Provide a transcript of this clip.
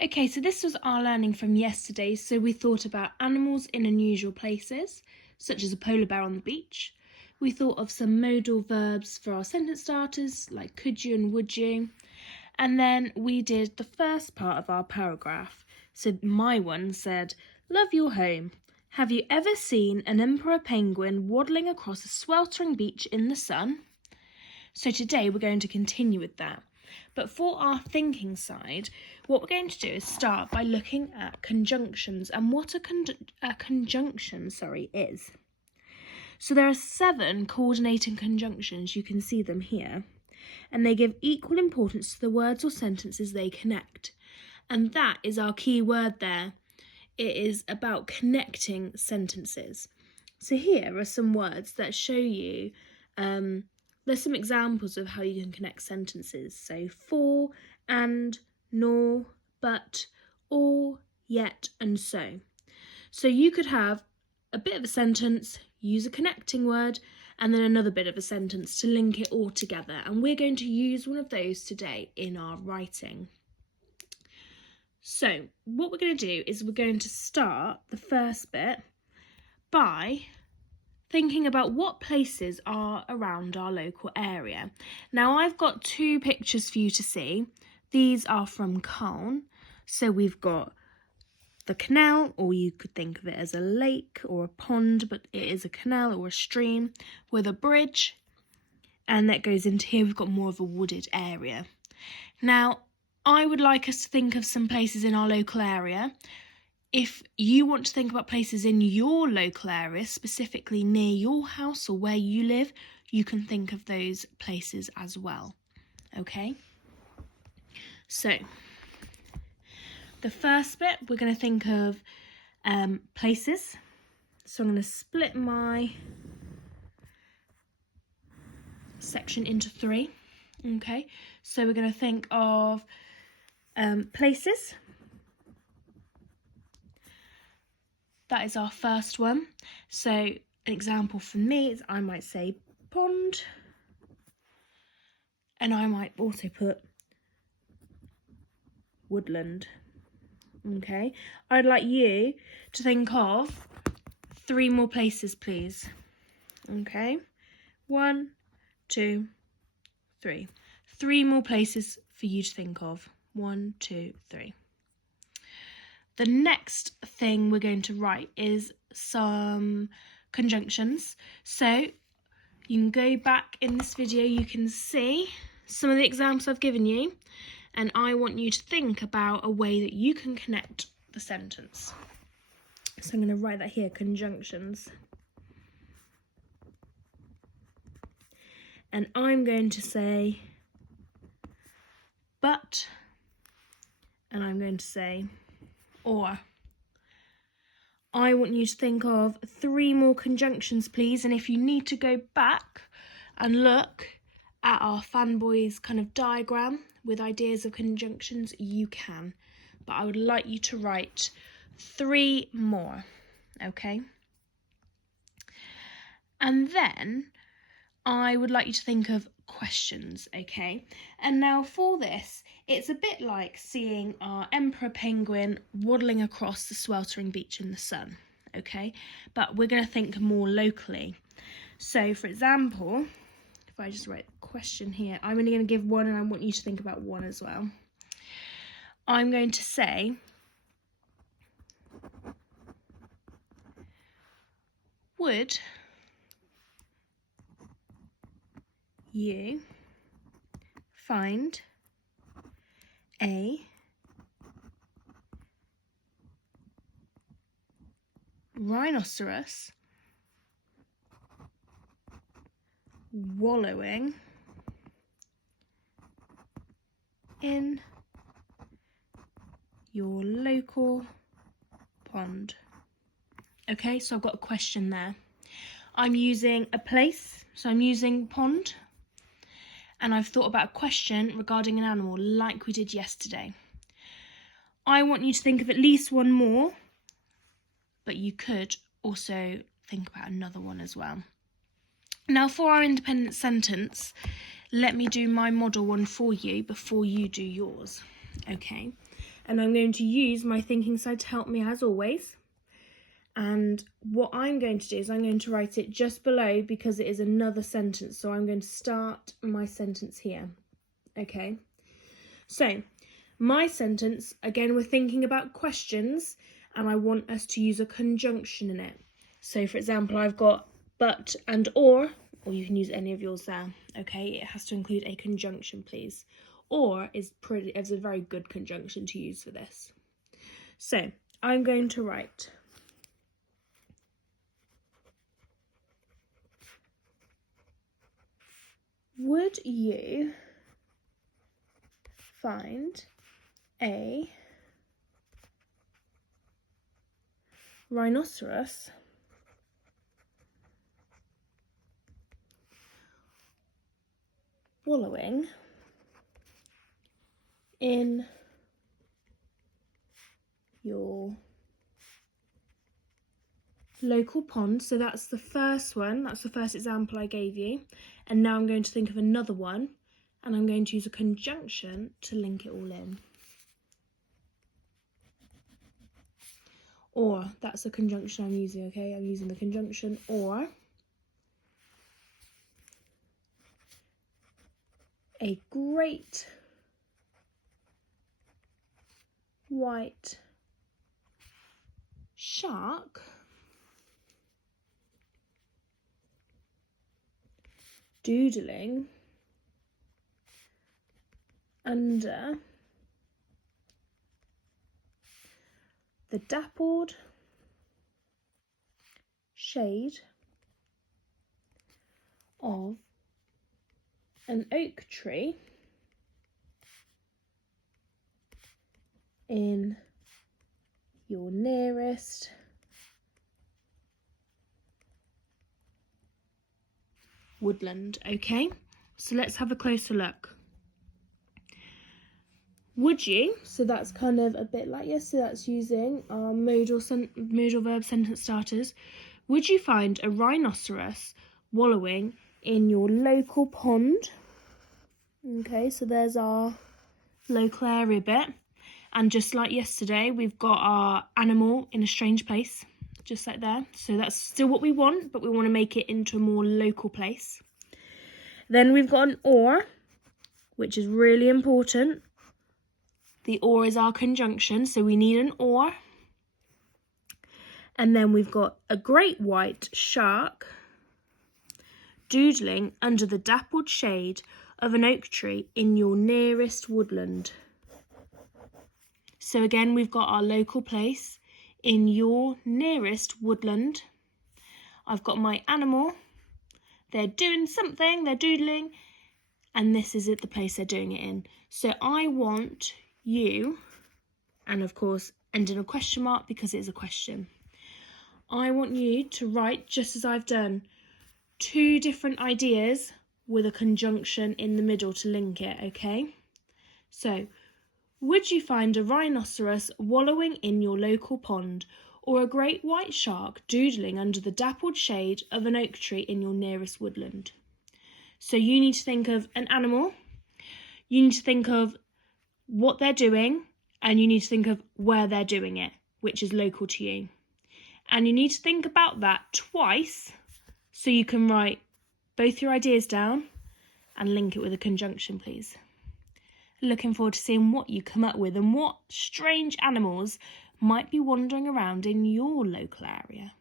Okay, so this was our learning from yesterday. So we thought about animals in unusual places, such as a polar bear on the beach. We thought of some modal verbs for our sentence starters, like could you and would you. And then we did the first part of our paragraph. So my one said, love your home. Have you ever seen an emperor penguin waddling across a sweltering beach in the sun? So today we're going to continue with that. But for our thinking side, what we're going to do is start by looking at conjunctions and what a conjunction is. So there are 7 coordinating conjunctions, you can see them here, and they give equal importance to the words or sentences they connect. And that is our key word there. It is about connecting sentences. So here are some words that show you there's some examples of how you can connect sentences. So for, and, nor, but, or, yet, and so. So you could have a bit of a sentence, use a connecting word, and then another bit of a sentence to link it all together. And we're going to use one of those today in our writing. So what we're going to do is we're going to start the first bit by thinking about what places are around our local area. Now I've got 2 pictures for you to see. These are from Calne. So we've got the canal, or you could think of it as a lake or a pond, but it is a canal or a stream with a bridge. And that goes into here, we've got more of a wooded area. Now, I would like us to think of some places in our local area. If you want to think about places in your local area, specifically near your house or where you live, you can think of those places as well. Okay? So, the first bit, we're going to think of places. So I'm going to split my section into 3. Okay? So we're going to think of places. That is our first one. So an example for me is I might say pond, and I might also put woodland. Okay, I'd like you to think of 3 more places, please. Okay, 1, 2, 3. 3 more places for you to think of. 1, 2, 3. The next thing we're going to write is some conjunctions. So you can go back in this video, you can see some of the examples I've given you, and I want you to think about a way that you can connect the sentence. So I'm going to write that here, conjunctions. And I'm going to say but, and I'm going to say or. I want you to think of 3 more conjunctions, please. And if you need to go back and look at our fanboys kind of diagram with ideas of conjunctions, you can. But I would like you to write 3 more, okay? And then I would like you to think of questions, okay? And now for this, it's a bit like seeing our emperor penguin waddling across the sweltering beach in the sun, okay? But we're going to think more locally. So, for example, if I just write a question here, I'm only going to give one, and I want you to think about one as well. I'm going to say, would you find a rhinoceros wallowing in your local pond? Okay, so I've got a question there. I'm using a place, so I'm using pond. And I've thought about a question regarding an animal like we did yesterday. I want you to think of at least one more, but you could also think about another one as well. Now for our independent sentence, let me do my model one for you before you do yours. Okay, And I'm going to use my thinking side to help me as always. And what I'm going to do is I'm going to write it just below because it is another sentence. So I'm going to start my sentence here. Okay. So my sentence, again, we're thinking about questions and I want us to use a conjunction in it. So for example, I've got but and or you can use any of yours there. Okay. It has to include a conjunction, please. Or is a very good conjunction to use for this. So I'm going to write would you find a rhinoceros wallowing in your local pond? So that's the first one, that's the first example I gave you. And now I'm going to think of another one and I'm going to use a conjunction to link it all in. Or, that's the conjunction I'm using, okay? I'm using the conjunction or. A great white shark doodling under the dappled shade of an oak tree in your nearest woodland. Okay, so let's have a closer look. Would you, so that's kind of a bit like yesterday, that's using our modal verb sentence starters. Would you find a rhinoceros wallowing in your local pond? Okay, so there's our local area bit. And just like yesterday, we've got our animal in a strange place, just like there. So that's still what we want, but we want to make it into a more local place. Then we've got an or, which is really important. The or is our conjunction, so we need an or. And then we've got a great white shark doodling under the dappled shade of an oak tree in your nearest woodland. So again, we've got our local place in your nearest woodland. I've got my animal. They're doing something, they're doodling, and this is the place they're doing it in. So I want you, and of course end in a question mark because it is a question. I want you to write, just as I've done, 2 different ideas with a conjunction in the middle to link it, okay? So, would you find a rhinoceros wallowing in your local pond, or a great white shark doodling under the dappled shade of an oak tree in your nearest woodland? So you need to think of an animal, you need to think of what they're doing, and you need to think of where they're doing it, which is local to you. And you need to think about that twice so you can write both your ideas down and link it with a conjunction, please. Looking forward to seeing what you come up with and what strange animals might be wandering around in your local area.